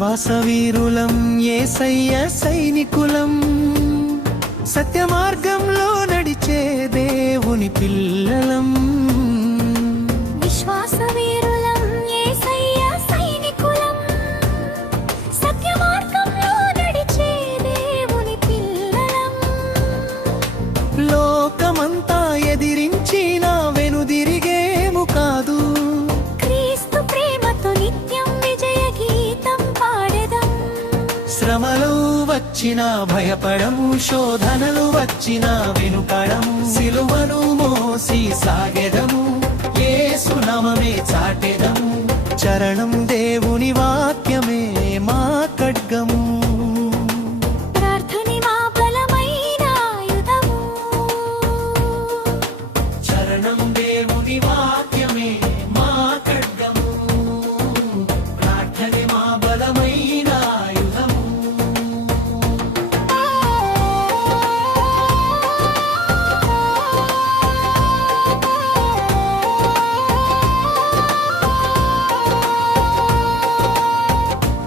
విశ్వాసవీరులం యేసయ్య సైనికులం, సత్య మార్గంలో నడిచే దేవుని పిల్లలం. విశ్వాసవీరులం యేసయ్య సైనికులం, సత్య మార్గంలో నడిచే దేవుని పిల్లలం. లోకమంతా ఎదిరించిన వెనుదిరిగేము కాదు, క్రీస్తు ప్రేమతో నిత్యం విజయ గీతం పాడెదం. శ్రమలు వచ్చిన భయపడము, శోధనలు వచ్చిన వెనుకడము, సిలువను మోసి సాగెదము, యేసు నామమే చాటెదము. చరణం దేవుని వాక్యమే మా ఖడ్గము, ప్రార్థనే మా బలమైన ఆయుధము. చరణం దేవుని వాక్యమే మా ఖడ్గము, ప్రార్థనే మా బలమైన ఆయుధము.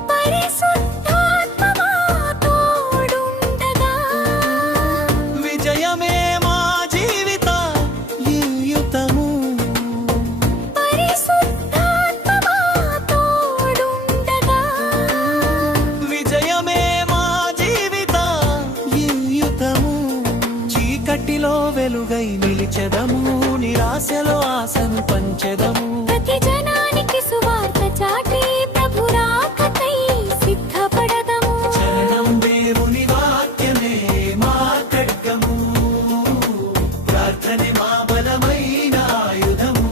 పరిశుద్ధాత్మ మా తోడుండగా, విజయమే మా జీవిత యుతము, పరిశుద్ధాత్మ మా తోడుండగా, విజయమే మా జీవిత యుతము. చీకటిలో వెలుగై నిలిచెదము, నిరాశలో ఆశను పంచెదము. ప్రతి జనానికి సువార్త చాటి ప్రభు రాకకై సిద్ధపడదము. చరణం దేవుని వాక్యమే మా ఖడ్గము, ప్రార్థనే మా బలమైన ఆయుధము.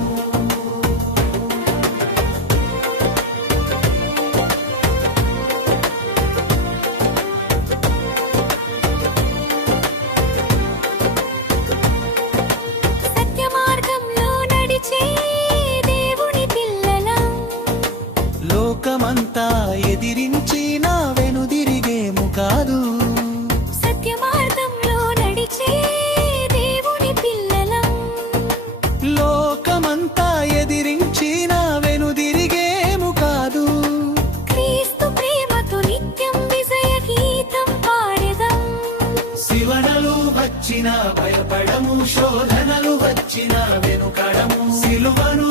సత్య మార్గంలో నడిచే దేవుని పిల్లలం, లోకమంతా ఎదిరించిన వెనుదిరిగేము కాదు, సత్య మార్గంలో నడిచే దేవుని పిల్లలం. లోకమంతా ఎదిరించిన వెనుదిరిగేము కాదు, క్రీస్తు ప్రేమతో నిత్యం విజయ గీతం పాడెదం. శివనలు వచ్చిన భయపడము, శోధనలు వచ్చిన వెనుకడము, సిలువను